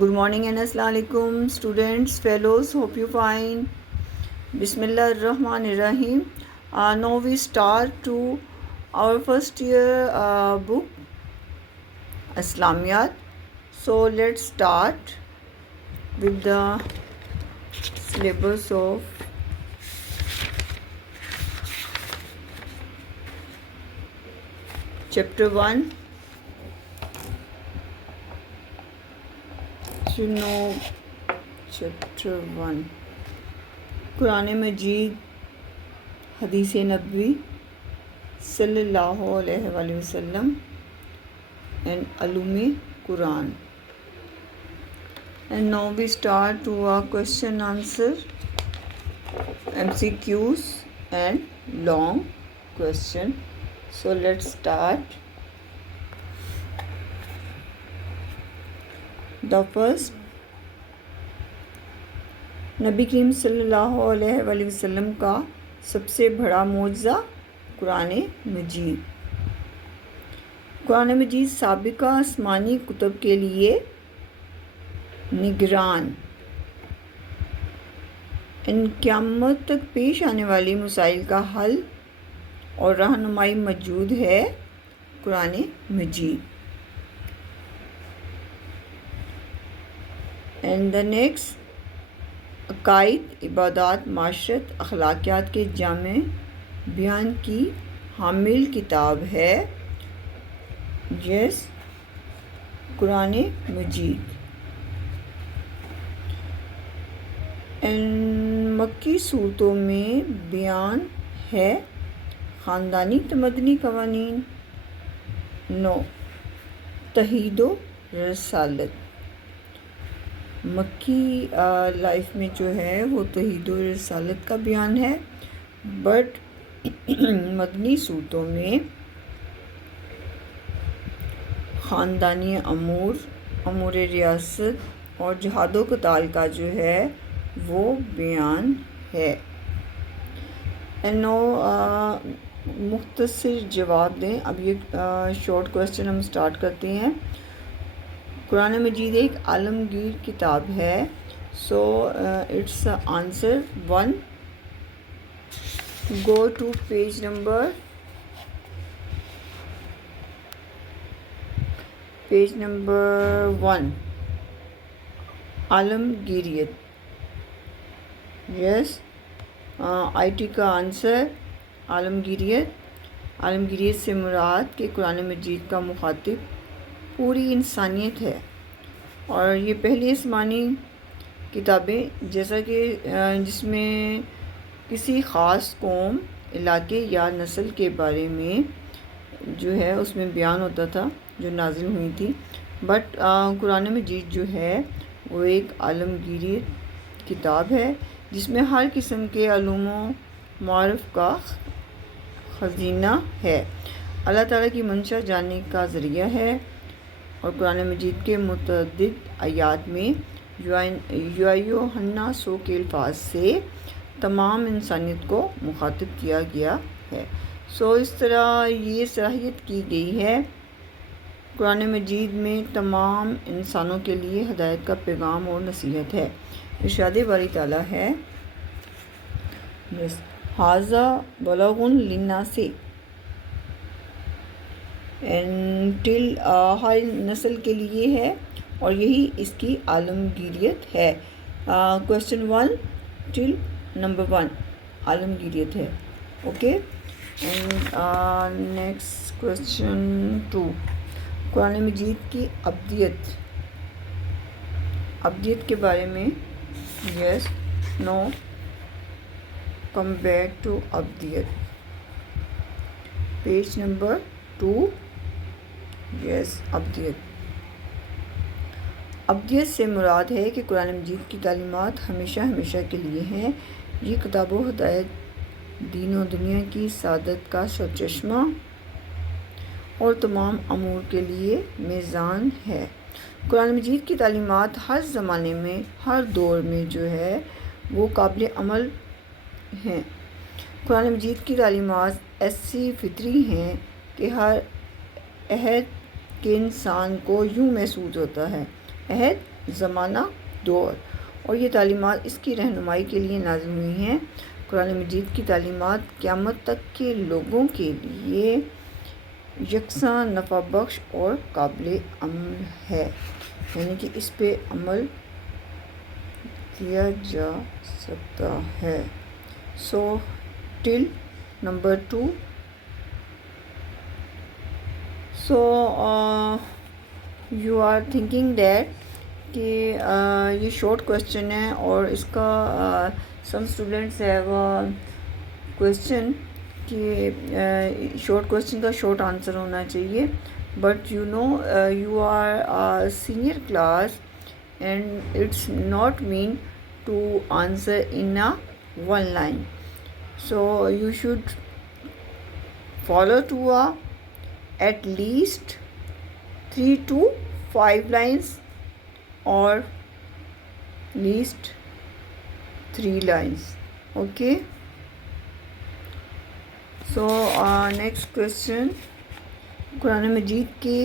Good morning and Assalamu alaikum students, fellows, hope you fine. Bismillah ar-Rahman ar-Rahim. Now we start to our first year book Islamiyat. So let's start with the syllabus of chapter 1. Chapter 1 قرآن مجید حدیث نبوی صلی اللہ علیہ وآلہ وسلم and علوم قرآن. And now we start to our question answer, MCQs and long question. So let's start. The first, نبی کریم صلی اللہ علیہ وآلہ وسلم کا سب سے بڑا معجزہ قرآن مجید. قرآن مجید سابقہ آسمانی کتب کے لیے نگران، ان قیامت تک پیش آنے والی مسائل کا حل اور رہنمائی موجود ہے. قرآن مجید. اینڈ دا نیکسٹ، عقائد، عبادات، معاشرت، اخلاقیات کے جامع بیان کی حامل کتاب ہے. یس، قرآن مجید. مکی صورتوں میں بیان ہے خاندانی تمدنی قوانین. نو، توحید و رسالت. مکی لائف میں جو ہے وہ توحید و رسالت کا بیان ہے، بٹ مدنی صورتوں میں خاندانی امور ریاست اور جہاد و قتال کا جو ہے وہ بیان ہے. مختصر جواب دیں. اب یہ شارٹ کویسچن ہم سٹارٹ کرتے ہیں. قرآن مجید ایک عالمگیر کتاب ہے. So it's answer 1. Go to page number 1. عالمگیریت. یس، آئی ٹی کا آنسر عالمگیریت. عالمگیریت سے مراد کہ قرآن مجید کا مخاطب پوری انسانیت ہے، اور یہ پہلی آسمانی کتابیں جیسا کہ جس میں کسی خاص قوم، علاقے یا نسل کے بارے میں جو ہے اس میں بیان ہوتا تھا جو نازل ہوئی تھی. بٹ قرآن مجید جو ہے وہ ایک عالمگیری کتاب ہے جس میں ہر قسم کے علوم و معارف کا خزینہ ہے. اللہ تعالیٰ کی منشا جاننے کا ذریعہ ہے، اور قرآن مجید کے متعدد آیات میں یوحنا 100 کے الفاظ سے تمام انسانیت کو مخاطب کیا گیا ہے. سو اس طرح یہ صلاحیت کی گئی ہے. قرآن مجید میں تمام انسانوں کے لیے ہدایت کا پیغام اور نصیحت ہے. ارشاد باری تعالیٰ ہے، ھذا بلاغ للناس، ٹل ہر نسل کے لیے ہے، اور یہی اس کی عالمگیریت ہے. کویسچن 1 ٹل نمبر 1 عالمگیریت ہے. اوکے. اینڈ نیکسٹ کویسچن 2، قرآن مجید کی ابدیت کے بارے میں. Yes, no, come back to ابدیت. Page number 2. یس، ابدیت سے مراد ہے کہ قرآن مجید کی تعلیمات ہمیشہ کے لیے ہیں. یہ کتاب و ہدایت، دین و دنیا کی سعادت کا سرچشمہ اور تمام امور کے لیے میزان ہے. قرآن مجید کی تعلیمات ہر زمانے میں، ہر دور میں جو ہے وہ قابل عمل ہیں. قرآن مجید کی تعلیمات ایسی فطری ہیں کہ ہر عہد کے انسان کو یوں محسوس ہوتا ہے عہد زمانہ دور، اور یہ تعلیمات اس کی رہنمائی کے لیے نازل ہوئی ہیں۔ قرآن مجید کی تعلیمات قیامت تک کے لوگوں کے لیے یکساں نفع بخش اور قابل عمل ہے، یعنی کہ اس پہ عمل کیا جا سکتا ہے۔ سو ٹل number 2. So you are thinking that کہ یہ شارٹ کویشچن ہے اور اس کا سم اسٹوڈنٹس ہیو کویشچن کہ شارٹ کویشچن کا شارٹ آنسر ہونا چاہیے، but you know you are senior class and it's not mean to answer in one line, so you should follow to at least 3 to 5 lines or least 3 lines. Okay, so next question. قرآن مجید کے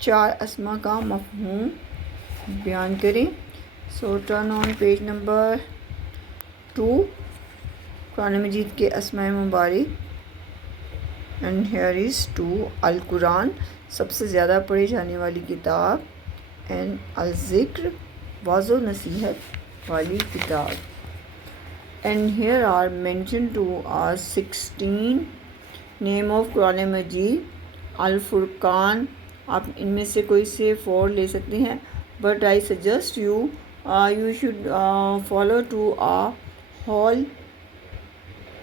4 اسما کا مفہوم بیان کریں. So turn on page number 2. قرآن مجید کے اسماء مبارک and here is 2. القرآن سب سے زیادہ پڑھی جانے والی کتاب، اینڈ الذکر واض و نصیحت والی کتاب، and here are mention to 16 name of قرآن مجید. الفرقان، آپ ان میں سے کوئی سے 4 لے سکتے ہیں، but I suggest you should follow to whole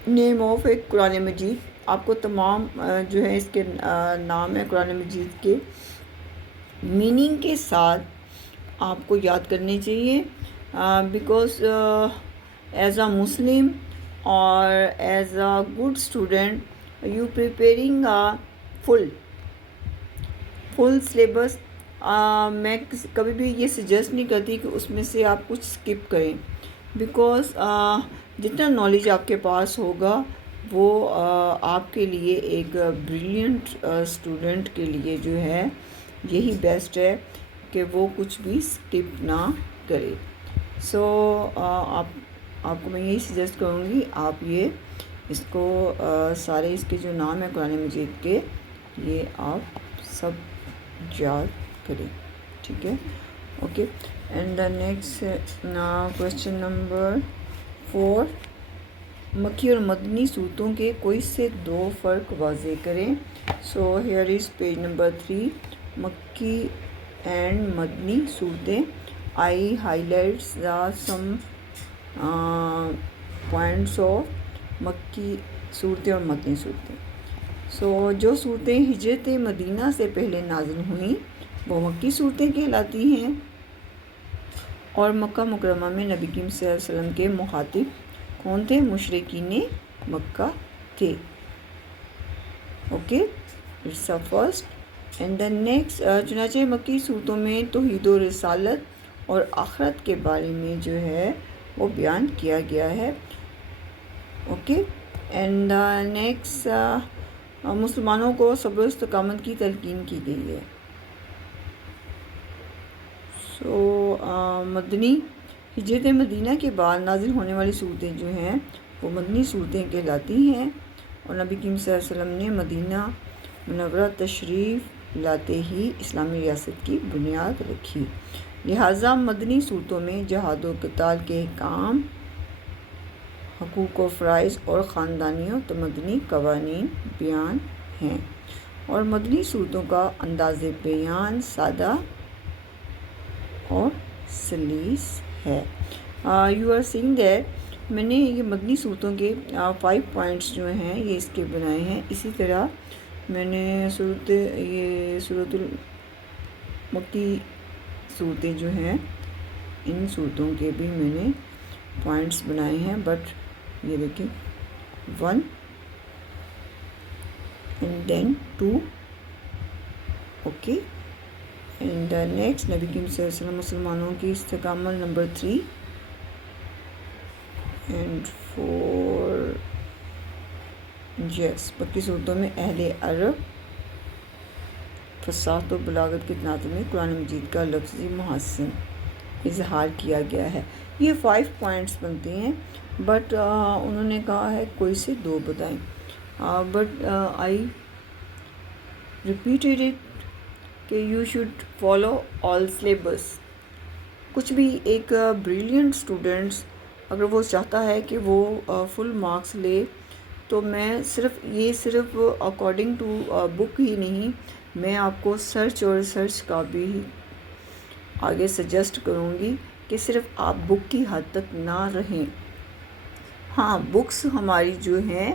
name of a قرآن مجید. آپ کو تمام جو ہے اس کے نام ہے قرآن مجید کے میننگ کے ساتھ آپ کو یاد کرنے چاہیے، بیکاز ایز اے مسلم اور as a good student you preparing full syllabus. میں کبھی بھی یہ سجیسٹ نہیں کرتی کہ اس میں سے آپ کچھ اسکپ کریں، بیکاز جتنا نالج آپ کے پاس ہوگا وہ آپ کے لیے ایک بریلینٹ اسٹوڈنٹ کے لیے جو ہے یہی بیسٹ ہے کہ وہ کچھ بھی اسکپ نہ کرے. سو آپ کو میں یہی سجیسٹ کروں گی آپ یہ اس کو سارے اس کے جو نام ہیں قرآن مجید کے یہ آپ سب یاد کریں، ٹھیک ہے. Okay, and the next question number 4. مکی اور مدنی صورتوں کے کوئی سے 2 فرق واضح کریں. So here is page number 3. مکی اینڈ مدنی صورتیں. I highlights the some points of مکی صورتیں اور مدنی صورتیں. سو جو صورتیں ہجرت مدینہ سے پہلے نازل ہوئیں وہ مکی صورتیں کہلاتی ہیں، اور مکہ مکرمہ میں نبی کریم صلی اللہ علیہ وسلم کے مخاطب کون تھے؟ مشرکین مکہ تھے. Okay, it's a first. And the next, چنانچہ مکی صورتوں میں توحید و رسالت اور آخرت کے بارے میں جو ہے وہ بیان کیا گیا ہے. اوکے، اینڈ دا نیکسٹ، مسلمانوں کو صبر و استقامت کی تلقین کی گئی ہے. سو مدنی، ہجرت مدینہ کے بعد نازل ہونے والی صورتیں جو ہیں وہ مدنی صورتیں کہلاتی ہیں، اور نبی کریم صلی اللہ علیہ وسلم نے مدینہ منورہ تشریف لاتے ہی اسلامی ریاست کی بنیاد رکھی. لہٰذا مدنی صورتوں میں جہاد و قتال کے احکام، حقوق و فرائض اور خاندانی و تمدنی قوانین بیان ہیں، اور مدنی صورتوں کا انداز بیان سادہ اور سلیس ہے. یو آر سینگ دیٹ میں نے یہ مدنی صورتوں کے 5 پوائنٹس جو ہیں یہ اس کے بنائے ہیں. اسی طرح میں نے صورت المکی صورتیں جو ہیں ان صورتوں کے بھی میں نے پوائنٹس بنائے ہیں، بٹ یہ دیکھیں 1 and then 2. Okay, and next نبی کریم صلی اللہ علیہ وسلم مسلمانوں کی استقامت نمبر 3 اینڈ 4. یس، مکی صورتوں میں اہل عرب فصاحت و بلاغت کے تناظر میں قرآن مجید کا لفظی محاسن اظہار کیا گیا ہے. یہ 5 پوائنٹس بنتے ہیں، بٹ انہوں نے کہا ہے کوئی سے 2 بتائیں. بٹ آئی ریپیٹیڈ اٹ کہ you should follow all syllabus. کچھ بھی ایک بریلینٹ اسٹوڈنٹس اگر وہ چاہتا ہے کہ وہ فل مارکس لے، تو میں صرف اکارڈنگ ٹو بک ہی نہیں، میں آپ کو سرچ اور ریسرچ کا بھی آگے سجیسٹ کروں گی کہ صرف آپ بک کی حد تک نہ رہیں. ہاں، بکس ہماری جو ہیں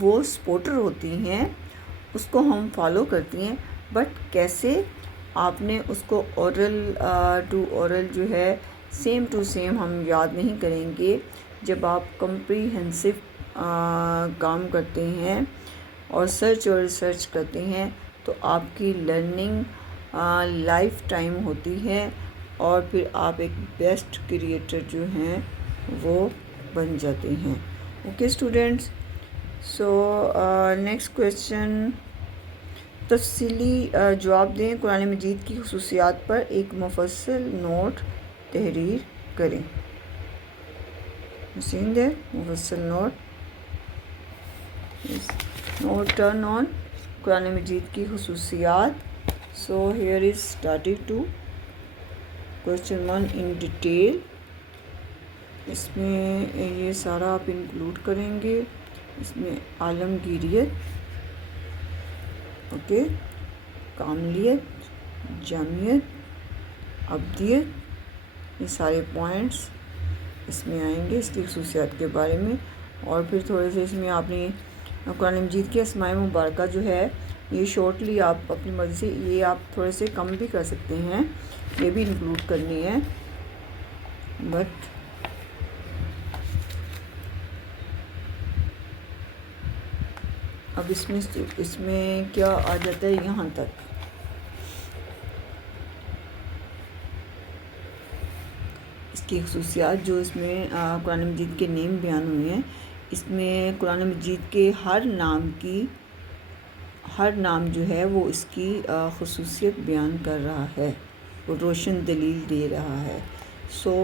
وہ سپورٹر ہوتی ہیں، اس کو ہم فالو کرتی ہیں، بٹ کیسے آپ نے اس کو اورل ٹو اورل جو ہے سیم ٹو سیم ہم یاد نہیں کریں گے. جب آپ کمپریہنسو کام کرتے ہیں اور سرچ اور ریسرچ کرتے ہیں تو آپ کی لرننگ لائف ٹائم ہوتی ہے، اور پھر آپ ایک بیسٹ کریٹر جو ہیں وہ بن جاتے ہیں. Okay students, so next question, تفصیلی جواب دیں. قرآن مجید کی خصوصیات پر ایک مفصل نوٹ تحریر کریں. سین دیر مفصل نوٹ ٹرن آن قرآن مجید کی خصوصیات. So here is starting to question 1 in detail. اس میں یہ سارا آپ انکلوڈ کریں گے. اس میں عالمگیریت، اوکے، کاملیت، جامعیت، ابدیت، یہ سارے پوائنٹس اس میں آئیں گے اس کی خصوصیات کے بارے میں. اور پھر تھوڑے سے اس میں آپ نے قرآن مجید کے اسماء مبارکہ جو ہے یہ شارٹلی آپ اپنی مرضی سے یہ آپ تھوڑے سے کم بھی کر سکتے ہیں، یہ بھی انکلوڈ کرنی ہے. بٹ اب اس میں کیا آ جاتا ہے یہاں تک. اس کی خصوصیات جو اس میں قرآن مجید کے نیم بیان ہوئے ہیں، اس میں قرآن مجید کے ہر نام جو ہے وہ اس کی خصوصیت بیان کر رہا ہے، وہ روشن دلیل دے رہا ہے. سو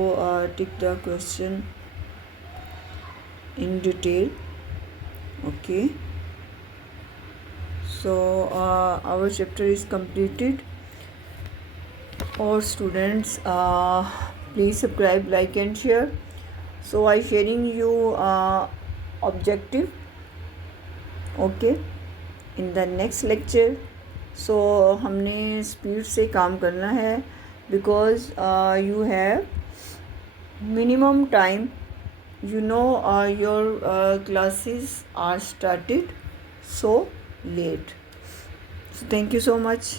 ٹیک دا question in detail. Okay, so our chapter is completed. All students, please subscribe, like and share. So I sharing you objective, okay, in the next lecture. So ہم نے اسپیڈ سے کام کرنا ہے because you have minimum time. You know your classes are started so late. So thank you so much.